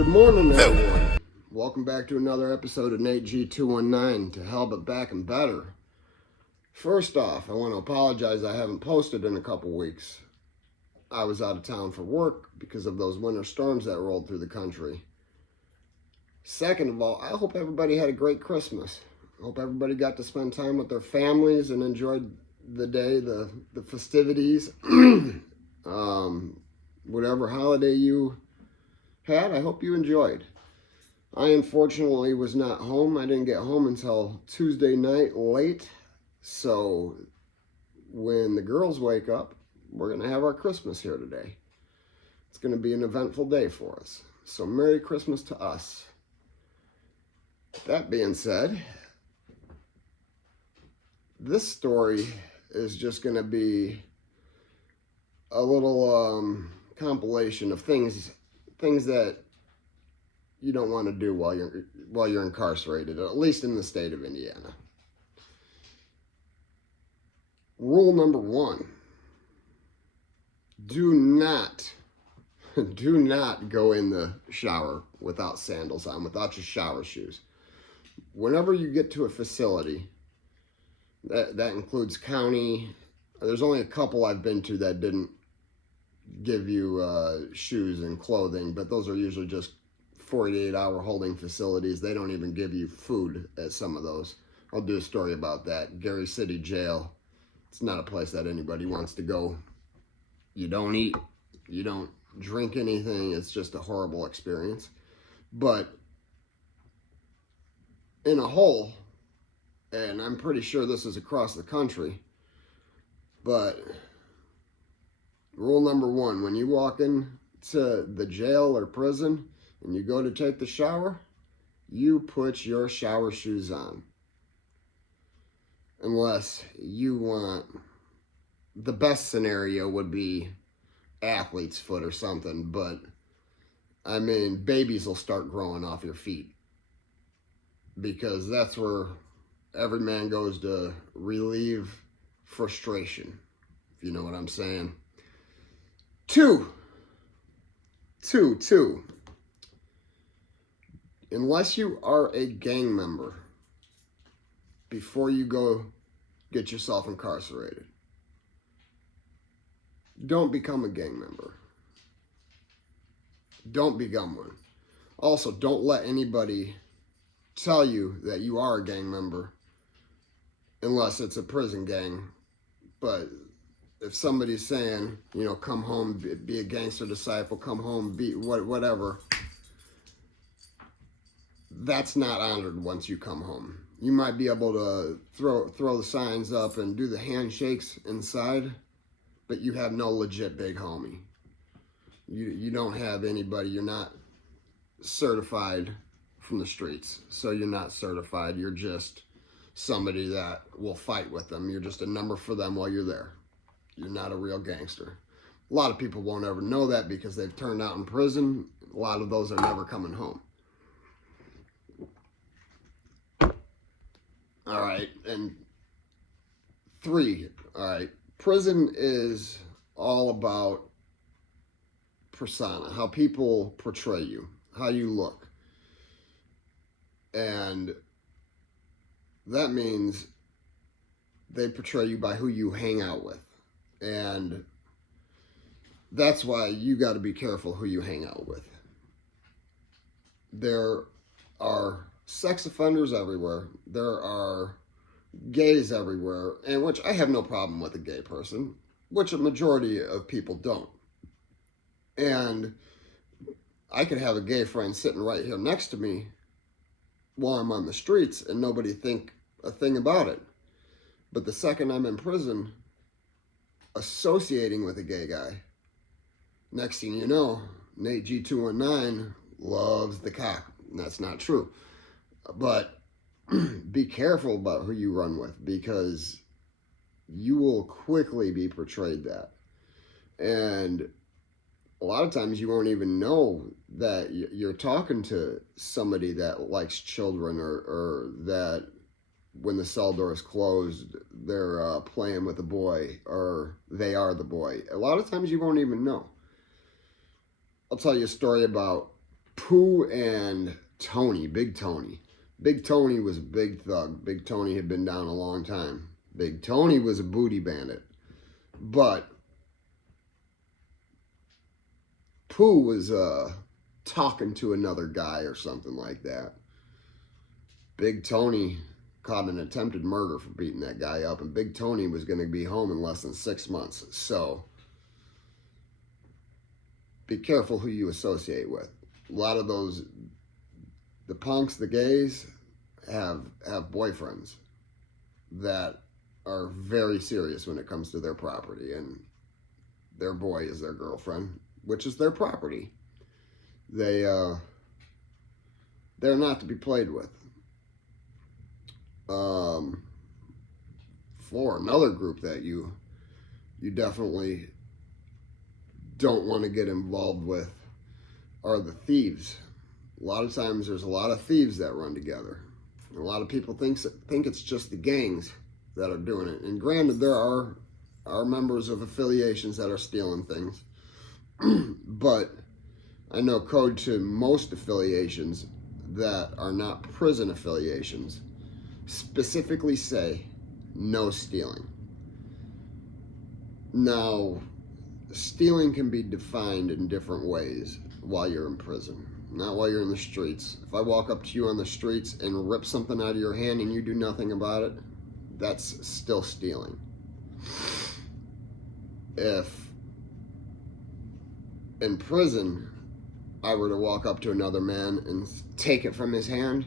Good morning, everyone. Welcome back to another episode of Nate G219, to hell but back and better. First off, I want to apologize I haven't posted in a couple weeks. I was out of town for work because of those winter storms that rolled through the country. Second of all, I hope everybody had a great Christmas. I hope everybody got to spend time with their families and enjoyed the day, the festivities. Whatever holiday you had, I hope you enjoyed. I unfortunately was not home. I didn't get home until Tuesday night late. So when the girls wake up, we're going to have our Christmas here today. It's going to be an eventful day for us. So Merry Christmas to us. That being said, this story is just going to be a little compilation of things that you don't want to do while you're incarcerated, at least in the state of Indiana. Rule number 1: do not go in the shower without sandals on, without your shower shoes. Whenever you get to a facility, that includes county. There's only a couple I've been to that didn't give you shoes and clothing, but those are usually just 48-hour holding facilities. They don't even give you food at some of those. I'll do a story about that. Gary City Jail. It's not a place that anybody wants to go. You don't eat. You don't drink anything. It's just a horrible experience. But in a whole, and I'm pretty sure this is across the country, but rule number 1, when you walk into the jail or prison and you go to take the shower, you put your shower shoes on. Unless you want, the best scenario would be athlete's foot or something, but I mean, babies will start growing off your feet, because that's where every man goes to relieve frustration, if you know what I'm saying. Two. Unless you are a gang member, before you go get yourself incarcerated, don't become a gang member. Don't become one. Also, don't let anybody tell you that you are a gang member unless it's a prison gang. But if somebody's saying, come home, be a gangster disciple, come home, be whatever, that's not honored once you come home. You might be able to throw the signs up and do the handshakes inside, but you have no legit big homie. You don't have anybody. You're not certified from the streets, so you're not certified. You're just somebody that will fight with them. You're just a number for them while you're there. You're not a real gangster. A lot of people won't ever know that because they've turned out in prison. A lot of those are never coming home. All right, and 3, all right, prison is all about persona, how people portray you, how you look. And that means they portray you by who you hang out with. And that's why you got to be careful who you hang out with. There are sex offenders everywhere. There are gays everywhere, and which I have no problem with a gay person, which a majority of people don't. And I could have a gay friend sitting right here next to me while I'm on the streets and nobody think a thing about it. But the second I'm in prison associating with a gay guy, next thing you know, Nate G219 loves the cock. That's not true. But be careful about who you run with, because you will quickly be portrayed that. And a lot of times you won't even know that you're talking to somebody that likes children, or that when the cell door is closed, they're playing with a boy, or they are the boy. A lot of times you won't even know. I'll tell you a story about Pooh and Tony, Big Tony. Big Tony was a big thug. Big Tony had been down a long time. Big Tony was a booty bandit. But Pooh was talking to another guy or something like that. Big Tony caught an attempted murder for beating that guy up, and Big Tony was going to be home in less than 6 months. So be careful who you associate with. A lot of those, the punks, the gays, have boyfriends that are very serious when it comes to their property, and their boy is their girlfriend, which is their property. They're not to be played with. For another group that you definitely don't want to get involved with are the thieves. A lot of times there's a lot of thieves that run together. And a lot of people think it's just the gangs that are doing it. And granted, there are members of affiliations that are stealing things. But I know code to most affiliations that are not prison affiliations specifically say no stealing. Now, stealing can be defined in different ways while you're in prison, not while you're in the streets. If I walk up to you on the streets and rip something out of your hand and you do nothing about it, that's still stealing. If in prison I were to walk up to another man and take it from his hand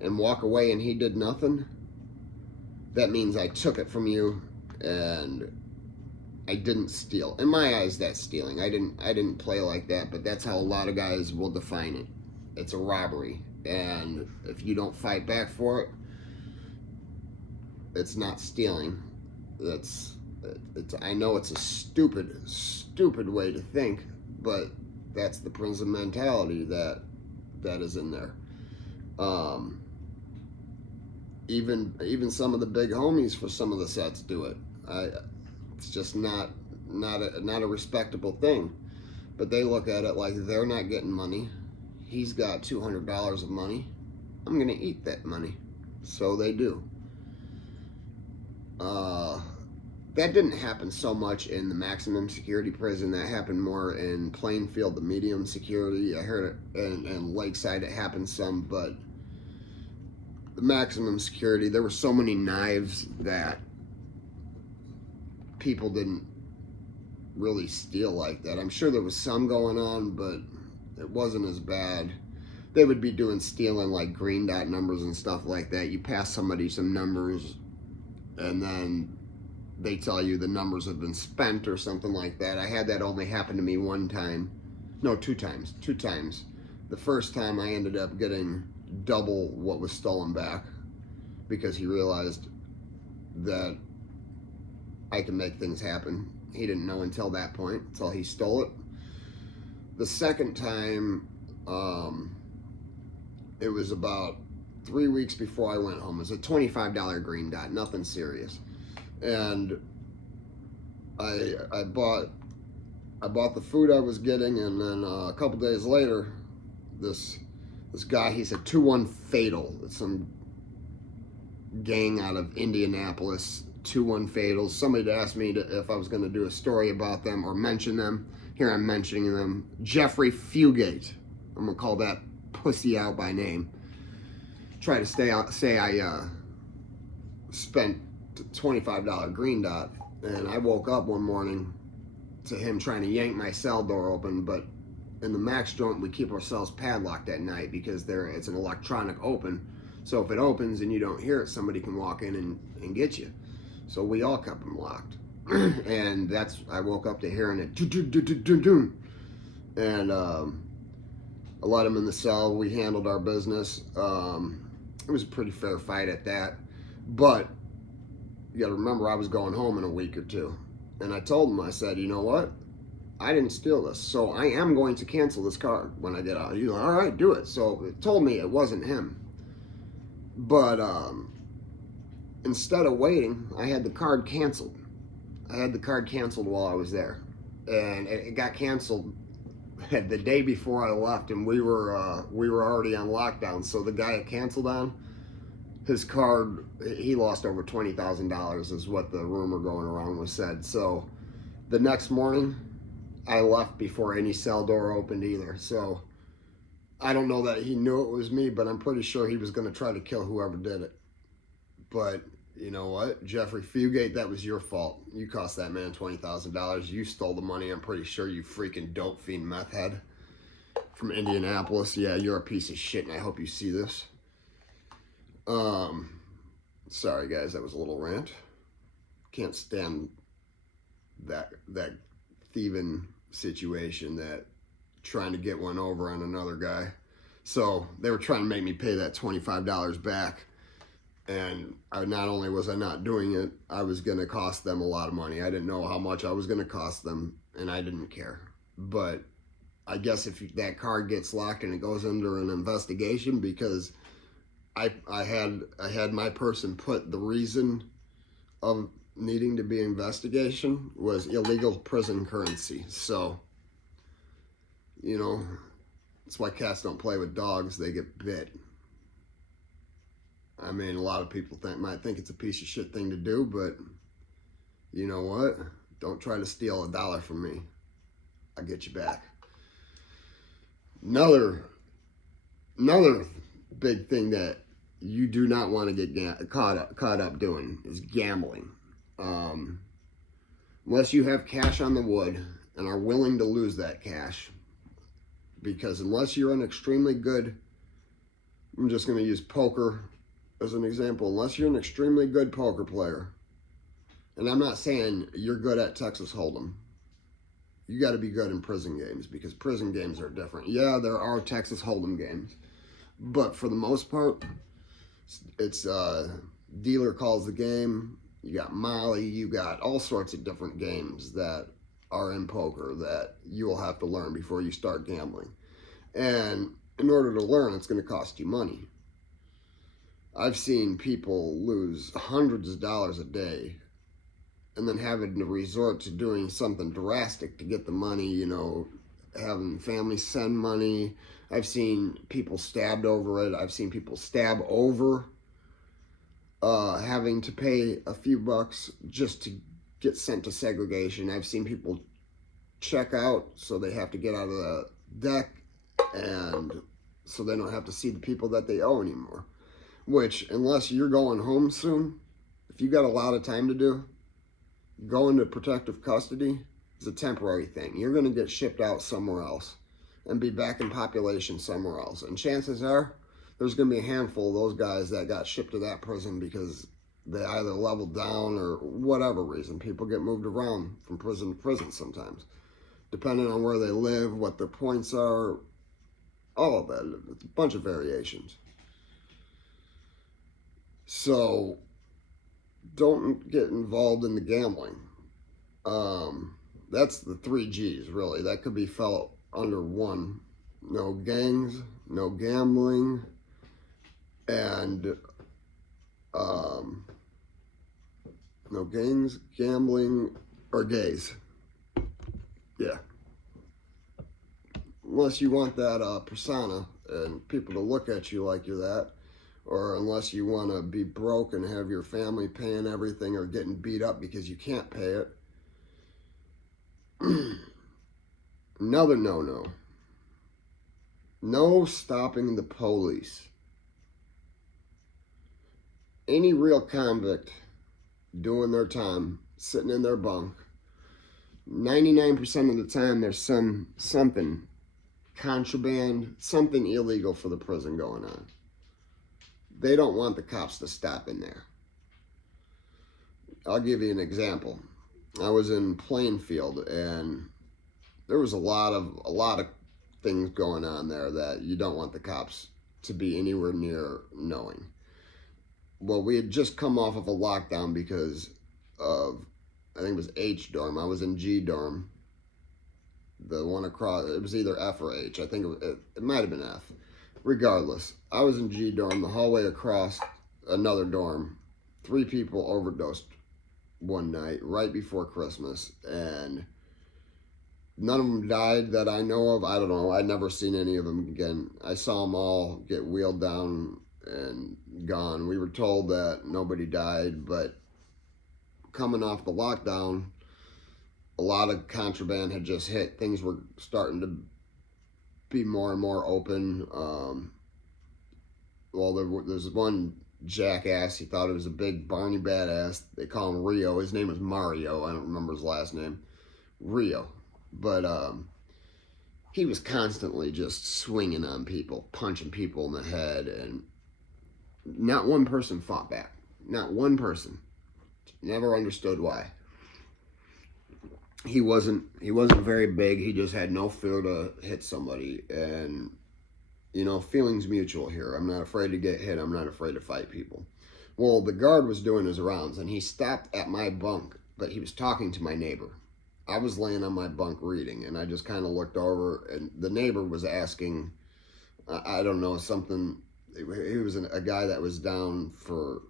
and walk away and he did nothing, that means I took it from you and I didn't steal. In my eyes, that's stealing. I didn't play like that, but that's how a lot of guys will define it. It's a robbery, and if you don't fight back for it, it's not stealing. I know it's a stupid way to think, but that's the prison mentality that is in there. Even some of the big homies for some of the sets do it. It's just not a respectable thing. But they look at it like they're not getting money. He's got $200 of money. I'm gonna eat that money. So they do. That didn't happen so much in the maximum security prison. That happened more in Plainfield, the medium security. I heard it in Lakeside it happened some, but the maximum security, there were so many knives that people didn't really steal like that. I'm sure there was some going on, but it wasn't as bad. They would be doing stealing like green dot numbers and stuff like that. You pass somebody some numbers and then they tell you the numbers have been spent or something like that. I had that only happen to me one time. No, two times. The first time I ended up getting double what was stolen back because he realized that I can make things happen. He didn't know until that point, until he stole it. The second time, it was about 3 weeks before I went home. It was a $25 green dot, nothing serious. And I bought the food I was getting, and then a couple days later, this guy, he said 2-1 Fatal. It's some gang out of Indianapolis, 2-1 Fatals. Somebody asked me if I was going to do a story about them or mention them. Here I'm mentioning them. Jeffrey Fugate. I'm going to call that pussy out by name. Try to say I spent $25 green dot, and I woke up one morning to him trying to yank my cell door open, but in the max joint we keep ourselves padlocked at night because it's an electronic open, so if it opens and you don't hear it, somebody can walk in and get you. So we all kept them locked. And I woke up to hearing it, and I let him in the cell. We handled our business. It was a pretty fair fight at that, but you got to remember I was going home in a week or two, and I told him, I said, you know what? I didn't steal this, so I am going to cancel this card when I get out. He's like, all right, do it. So it told me it wasn't him, but instead of waiting, I had the card canceled. I had the card canceled while I was there, and it got canceled the day before I left, and we were already on lockdown. So the guy I canceled on, his card, he lost over $20,000 is what the rumor going around was said. So the next morning, I left before any cell door opened either. So I don't know that he knew it was me, but I'm pretty sure he was going to try to kill whoever did it. But you know what, Jeffrey Fugate, that was your fault. You cost that man $20,000. You stole the money. I'm pretty sure, you freaking dope fiend meth head from Indianapolis. Yeah, you're a piece of shit, and I hope you see this. Sorry guys, that was a little rant. Can't stand that thieving situation, that trying to get one over on another guy. So they were trying to make me pay that $25 back. And not only was I not doing it, I was going to cost them a lot of money. I didn't know how much I was going to cost them, and I didn't care. But I guess if that card gets locked and it goes under an investigation, because I had my person put the reason of needing to be investigation was illegal prison currency. So, you know, that's why cats don't play with dogs. They get bit. I mean, a lot of people might think it's a piece of shit thing to do, but you know what? Don't try to steal $1 from me. I'll get you back. Another big thing that you do not want to get caught up doing is gambling. Unless you have cash on the wood and are willing to lose that cash, because unless you're an extremely good, I'm just going to use poker as an example, unless you're an extremely good poker player, and I'm not saying you're good at Texas Hold'em, you got to be good in prison games, because prison games are different. Yeah, there are Texas Hold'em games, but for the most part, it's dealer calls the game. You got Molly, you got all sorts of different games that are in poker that you will have to learn before you start gambling. And in order to learn, it's going to cost you money. I've seen people lose hundreds of dollars a day and then having to resort to doing something drastic to get the money, you know, having family send money. I've seen people stabbed over it. I've seen people stab over having to pay a few bucks just to get sent to segregation. I've seen people check out so they have to get out of the deck, and so they don't have to see the people that they owe anymore. Which, unless you're going home soon, if you got a lot of time to do, going to protective custody is a temporary thing. You're going to get shipped out somewhere else and be back in population somewhere else. And chances are, there's going to be a handful of those guys that got shipped to that prison because they either leveled down or whatever reason. People get moved around from prison to prison sometimes, depending on where they live, what their points are, all of that. It's a bunch of variations. So don't get involved in the gambling. That's the 3 G's, really. That could be felt under one. No gangs, no gambling, and no gangs, gambling, or gays. Yeah. Unless you want that persona and people to look at you like you're that, or unless you want to be broke and have your family paying everything or getting beat up because you can't pay it. Another no-no. No stopping the police. Any real convict doing their time, sitting in their bunk, 99% of the time there's something contraband, something illegal for the prison going on. They don't want the cops to stop in there. I'll give you an example. I was in Plainfield, and there was a lot of things going on there that you don't want the cops to be anywhere near knowing. Well, we had just come off of a lockdown because of, I think it was H dorm. I was in G dorm. The one across, it was either F or H. I think it might have been F. Regardless, I was in G dorm, the hallway across another dorm. 3 people overdosed one night right before Christmas, and None of them died that I know of. I don't know. I'd never seen any of them again. I saw them all get wheeled down and gone. We were told that nobody died, but coming off the lockdown, a lot of contraband had just hit. Things were starting to be more and more open. Well, there's one jackass. He thought it was a big Barney badass. They call him Rio. His name was Mario. I don't remember his last name. Rio. But he was constantly just swinging on people, punching people in the head, and not one person fought back. Not one person. Never understood why. He wasn't very big. He just had no fear to hit somebody. And, you know, feelings mutual here. I'm not afraid to get hit. I'm not afraid to fight people. Well, the guard was doing his rounds, and he stopped at my bunk, but he was talking to my neighbor. I was laying on my bunk reading, and I just kind of looked over, and the neighbor was asking, I don't know, something. He was a guy that was down for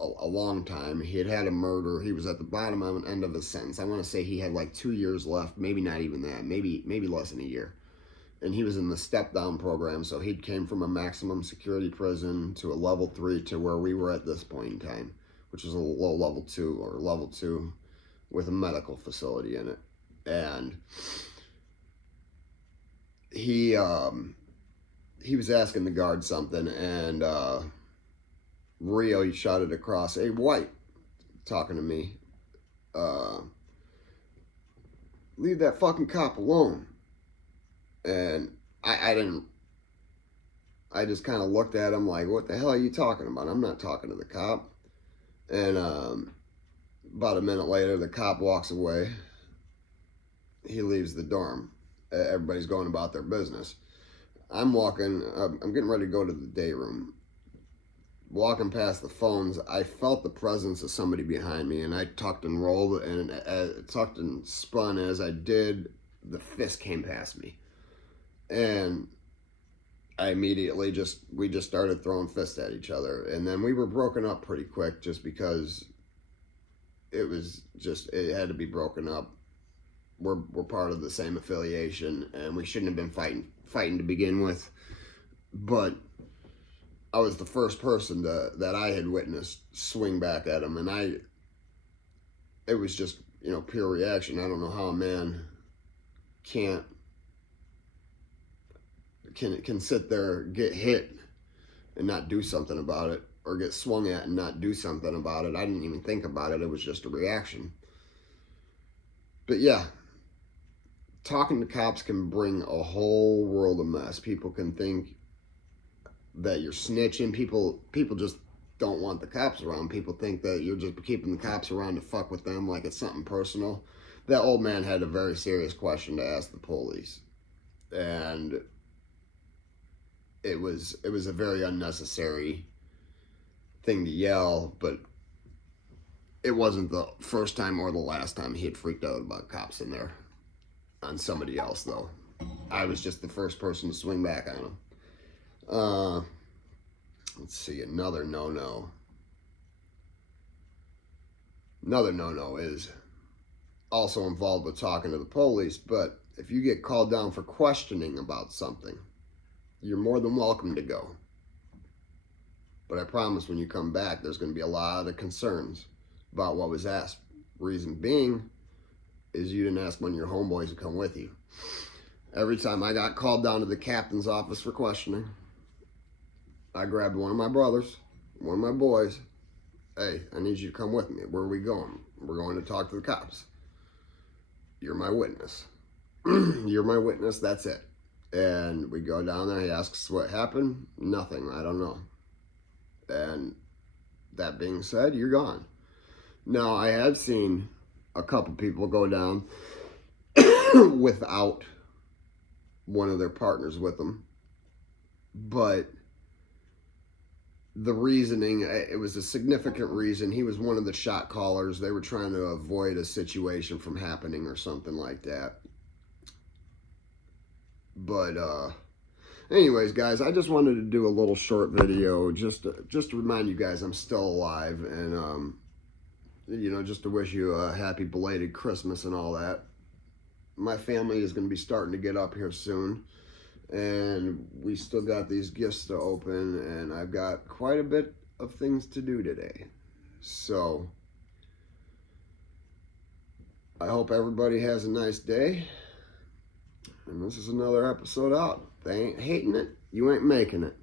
a long time. He had had a murder. He was at the bottom of an end of his sentence. I want to say he had like 2 years left, maybe not even that, maybe less than a year. And he was in the step down program, so he came from a maximum security prison to a level 3 to where we were at this point in time, which was a low level 2 or level 2 with a medical facility in it. And he was asking the guard something, and Rio, he shouted across, "Hey, white," talking to me, "leave that fucking cop alone." And I just kind of looked at him like, what the hell are you talking about? I'm not talking to the cop. And about a minute later, the cop walks away. He leaves the dorm. Everybody's going about their business. I'm getting ready to go to the day room. Walking past the phones, I felt the presence of somebody behind me, and I tucked and rolled, and tucked and spun. As I did, the fist came past me. And I immediately we just started throwing fists at each other. And then we were broken up pretty quick just because it had to be broken up. We're part of the same affiliation, and we shouldn't have been fighting to begin with. But I was the first person that I had witnessed swing back at him, and it was just, you know, pure reaction. I don't know how a man can sit there, get hit, and not do something about it, or get swung at and not do something about it. I didn't even think about it. It was just a reaction. But yeah, talking to cops can bring a whole world of mess. People can think that you're snitching. People just don't want the cops around. People think that you're just keeping the cops around to fuck with them like it's something personal. That old man had a very serious question to ask the police. And it was a very unnecessary thing to yell, but it wasn't the first time or the last time he had freaked out about cops in there on somebody else, though. I was just the first person to swing back on him. Let's see, another no-no. Another no-no is also involved with talking to the police, but if you get called down for questioning about something, you're more than welcome to go. But I promise when you come back, there's going to be a lot of concerns about what was asked. Reason being is you didn't ask one of your homeboys to come with you. Every time I got called down to the captain's office for questioning, I grabbed one of my brothers, one of my boys. "Hey, I need you to come with me. Where are we going?" "We're going to talk to the cops." "You're my witness." "You're my witness, that's it." And we go down there, he asks what happened. "Nothing, I don't know." And that being said, you're gone. Now, I have seen a couple people go down without one of their partners with them. But the reasoning, it was a significant reason. He was one of the shot callers. They were trying to avoid a situation from happening or something like that. But anyways, guys, I just wanted to do a little short video just to remind you guys I'm still alive, and you know, just to wish you a happy belated Christmas and all that. my family is going to be starting to get up here soon. And we still got these gifts to open, and I've got quite a bit of things to do today. So I hope everybody has a nice day. And this is another episode out. If they ain't hating it, you ain't making it.